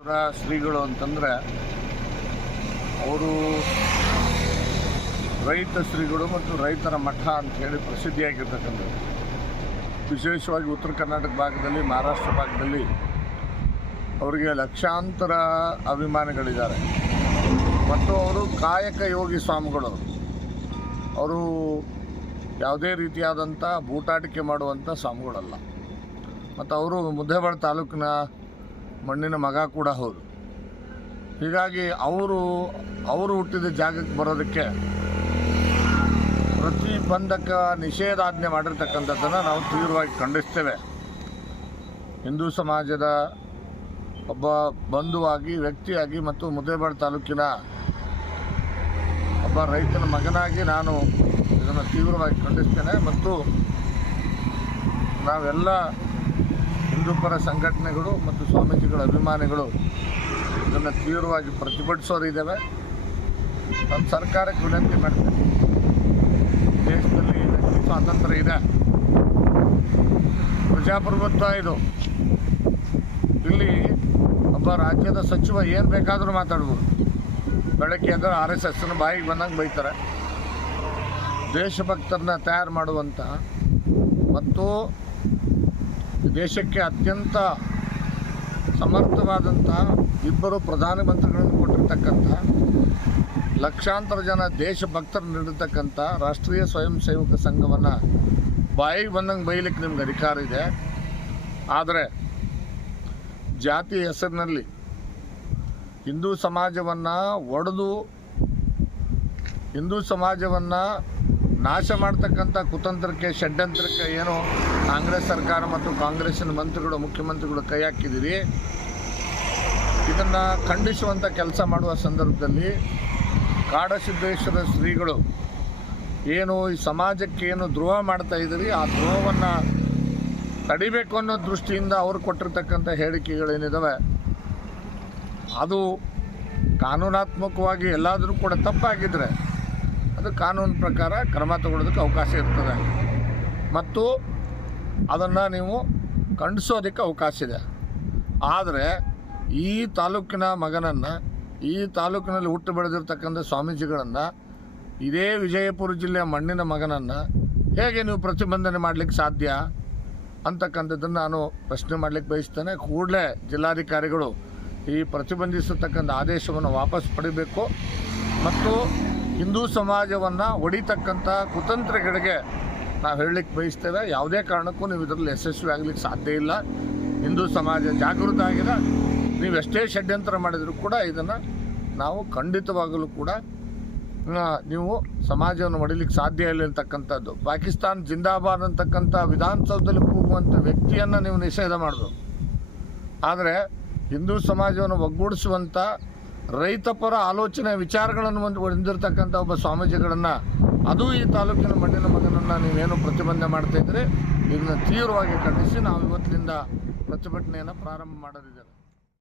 ಶ್ರೀಗಳು ಅಂತಂದರೆ ಅವರು ರೈತ ಶ್ರೀಗಳು ಮತ್ತು ರೈತರ ಮಠ ಅಂತ ಹೇಳಿ ಪ್ರಸಿದ್ಧಿಯಾಗಿರ್ತಕ್ಕಂಥದ್ದು. ವಿಶೇಷವಾಗಿ ಉತ್ತರ ಕರ್ನಾಟಕ ಭಾಗದಲ್ಲಿ, ಮಹಾರಾಷ್ಟ್ರ ಭಾಗದಲ್ಲಿ ಅವರಿಗೆ ಲಕ್ಷಾಂತರ ಅಭಿಮಾನಿಗಳಿದ್ದಾರೆ. ಮತ್ತು ಅವರು ಕಾಯಕ ಯೋಗಿ ಸ್ವಾಮಿಗಳು. ಅವರು ಯಾವುದೇ ರೀತಿಯಾದಂಥ ಬೂಟಾಟಿಕೆ ಮಾಡುವಂಥ ಸ್ವಾಮಿಗಳಲ್ಲ. ಮತ್ತು ಅವರು ಮುದ್ದೇಬಿಹಾಳ ತಾಲೂಕಿನ ಮಣ್ಣಿನ ಮಗ ಕೂಡ ಹೌದು. ಹೀಗಾಗಿ ಅವರು ಹುಟ್ಟಿದ ಜಾಗಕ್ಕೆ ಬರೋದಕ್ಕೆ ಪ್ರತಿಬಂಧಕ ನಿಷೇಧಾಜ್ಞೆ ಮಾಡಿರ್ತಕ್ಕಂಥದ್ದನ್ನು ನಾವು ತೀವ್ರವಾಗಿ ಖಂಡಿಸ್ತೇವೆ. ಹಿಂದೂ ಸಮಾಜದ ಒಬ್ಬ ಬಂಧುವಾಗಿ, ವ್ಯಕ್ತಿಯಾಗಿ ಮತ್ತು ಮುದ್ದೇಬಿಹಾಳ ತಾಲೂಕಿನ ಒಬ್ಬ ರೈತನ ಮಗನಾಗಿ ನಾನು ಇದನ್ನು ತೀವ್ರವಾಗಿ ಖಂಡಿಸ್ತೇನೆ. ಮತ್ತು ನಾವೆಲ್ಲ ಹಿಂದೂಪರ ಸಂಘಟನೆಗಳು ಮತ್ತು ಸ್ವಾಮೀಜಿಗಳ ಅಭಿಮಾನಿಗಳು ಇದನ್ನು ತೀವ್ರವಾಗಿ ಪ್ರತಿಭಟಿಸೋರಿದ್ದೇವೆ. ನಮ್ಮ ಸರ್ಕಾರಕ್ಕೆ ವಿನಂತಿ ಮಾಡ್ತೇನೆ, ದೇಶದಲ್ಲಿ ವ್ಯಕ್ತಿ ಸ್ವಾತಂತ್ರ್ಯ ಇದೆ, ಪ್ರಜಾಪ್ರಭುತ್ವ ಇದು. ಇಲ್ಲಿ ಒಬ್ಬ ರಾಜ್ಯದ ಸಚಿವ ಏನು ಬೇಕಾದರೂ ಮಾತಾಡ್ಬೋದು. ಬೆಳಗ್ಗೆ ಅಂದರೆ RSSನ ಬಾಯಿಗೆ ಬಂದಂಗೆ ಬೈತಾರೆ. ದೇಶಭಕ್ತರನ್ನ ತಯಾರು ಮಾಡುವಂಥ ಮತ್ತು ದೇಶಕ್ಕೆ ಅತ್ಯಂತ ಸಮರ್ಥವಾದಂಥ ಇಬ್ಬರು ಪ್ರಧಾನಮಂತ್ರಿಗಳನ್ನು ಕೊಟ್ಟಿರ್ತಕ್ಕಂಥ, ಲಕ್ಷಾಂತರ ಜನ ದೇಶಭಕ್ತರು ನೀಡಿರ್ತಕ್ಕಂಥ ರಾಷ್ಟ್ರೀಯ ಸ್ವಯಂ ಸೇವಕ ಸಂಘವನ್ನು ಬಾಯಿಗೆ ಬಂದಂಗೆ ಬೈಲಿಕ್ಕೆ ನಿಮ್ಗೆ ಅಧಿಕಾರ ಇದೆ. ಆದರೆ ಜಾತಿ ಹೆಸರಿನಲ್ಲಿ ಹಿಂದೂ ಸಮಾಜವನ್ನು ಒಡೆದು ಹಿಂದೂ ಸಮಾಜವನ್ನು ನಾಶ ಮಾಡ್ತಕ್ಕಂಥ ಕುತಂತ್ರಕ್ಕೆ, ಷಡ್ಯಂತ್ರಕ್ಕೆ ಏನು ಕಾಂಗ್ರೆಸ್ ಸರ್ಕಾರ ಮತ್ತು ಕಾಂಗ್ರೆಸ್ಸಿನ ಮಂತ್ರಿಗಳು, ಮುಖ್ಯಮಂತ್ರಿಗಳು ಕೈ ಹಾಕಿದ್ದೀರಿ. ಇದನ್ನು ಖಂಡಿಸುವಂಥ ಕೆಲಸ ಮಾಡುವ ಸಂದರ್ಭದಲ್ಲಿ ಕಾಡಸಿದ್ದೇಶ್ವರ ಶ್ರೀಗಳು ಏನು ಈ ಸಮಾಜಕ್ಕೆ ಏನು ದ್ರೋಹ ಮಾಡ್ತಾ ಇದ್ದೀರಿ, ಆ ದ್ರೋಹವನ್ನು ತಡಿಬೇಕು ಅನ್ನೋ ದೃಷ್ಟಿಯಿಂದ ಅವರು ಕೊಟ್ಟಿರ್ತಕ್ಕಂಥ ಹೇಳಿಕೆಗಳೇನಿದ್ದಾವೆ ಅದು ಕಾನೂನಾತ್ಮಕವಾಗಿ ಎಲ್ಲಾದರೂ ಕೂಡ ತಪ್ಪಾಗಿದ್ದರೆ ಅದು ಕಾನೂನು ಪ್ರಕಾರ ಕ್ರಮ ತಗೊಳ್ಳೋದಕ್ಕೆ ಅವಕಾಶ ಇರ್ತದೆ ಮತ್ತು ಅದನ್ನು ನೀವು ಖಂಡಿಸೋದಕ್ಕೆ ಅವಕಾಶ ಇದೆ. ಆದರೆ ಈ ತಾಲೂಕಿನ ಮಗನನ್ನು, ಈ ತಾಲೂಕಿನಲ್ಲಿ ಹುಟ್ಟು ಬೆಳೆದಿರ್ತಕ್ಕಂಥ ಸ್ವಾಮೀಜಿಗಳನ್ನು, ಇದೇ ವಿಜಯಪುರ ಜಿಲ್ಲೆಯ ಮಣ್ಣಿನ ಮಗನನ್ನು ಹೇಗೆ ನೀವು ಪ್ರತಿಬಂಧನೆ ಮಾಡಲಿಕ್ಕೆ ಸಾಧ್ಯ ಅಂತಕ್ಕಂಥದ್ದನ್ನು ನಾನು ಪ್ರಶ್ನೆ ಮಾಡಲಿಕ್ಕೆ ಬಯಸ್ತೇನೆ. ಕೂಡಲೇ ಜಿಲ್ಲಾಧಿಕಾರಿಗಳು ಈ ಪ್ರತಿಬಂಧಿಸತಕ್ಕಂಥ ಆದೇಶವನ್ನು ವಾಪಸ್ ಪಡಿಬೇಕು ಮತ್ತು ಹಿಂದೂ ಸಮಾಜವನ್ನು ಒಡಿತಕ್ಕಂಥ ಕುತಂತ್ರಗಳಿಗೆ ನಾವು ಹೇಳಲಿಕ್ಕೆ ಬಯಸ್ತೇವೆ. ಯಾವುದೇ ಕಾರಣಕ್ಕೂ ನೀವು ಇದರಲ್ಲಿ ಯಶಸ್ವಿ ಆಗಲಿಕ್ಕೆ ಸಾಧ್ಯ ಇಲ್ಲ. ಹಿಂದೂ ಸಮಾಜ ಜಾಗೃತ ಆಗಿದೆ. ನೀವು ಎಷ್ಟೇ ಷಡ್ಯಂತ್ರ ಮಾಡಿದರೂ ಕೂಡ ಇದನ್ನು ನಾವು ಖಂಡಿತವಾಗಲೂ ಕೂಡ ನೀವು ಸಮಾಜವನ್ನು ಒಡಿಲಿಕ್ಕೆ ಸಾಧ್ಯ ಇಲ್ಲ ಅಂತಕ್ಕಂಥದ್ದು. ಪಾಕಿಸ್ತಾನ್ ಜಿಂದಾಬಾದ್ ಅಂತಕ್ಕಂಥ ವಿಧಾನಸೌಧದಲ್ಲಿ ಕೂಗುವಂಥ ವ್ಯಕ್ತಿಯನ್ನು ನೀವು ನಿಷೇಧ ಮಾಡಬೇಕು. ಆದರೆ ಹಿಂದೂ ಸಮಾಜವನ್ನು ಒಗ್ಗೂಡಿಸುವಂಥ ರೈತಪರ ಆಲೋಚನೆ ವಿಚಾರಗಳನ್ನು ಹೊಂದಿರತಕ್ಕಂಥ ಒಬ್ಬ ಸ್ವಾಮೀಜಿಗಳನ್ನು, ಅದು ಈ ತಾಲೂಕಿನ ಮಣ್ಣಿನ ಮಗನನ್ನು ನೀವೇನು ಪ್ರತಿಬಂಧನೆ ಮಾಡ್ತಾಯಿದ್ರೆ ಇದನ್ನು ತೀವ್ರವಾಗಿ ಖಂಡಿಸಿ ನಾವು ಇವತ್ತಿನಿಂದ ಪ್ರತಿಭಟನೆಯನ್ನು ಪ್ರಾರಂಭ ಮಾಡೋದಿದ್ದೇವೆ.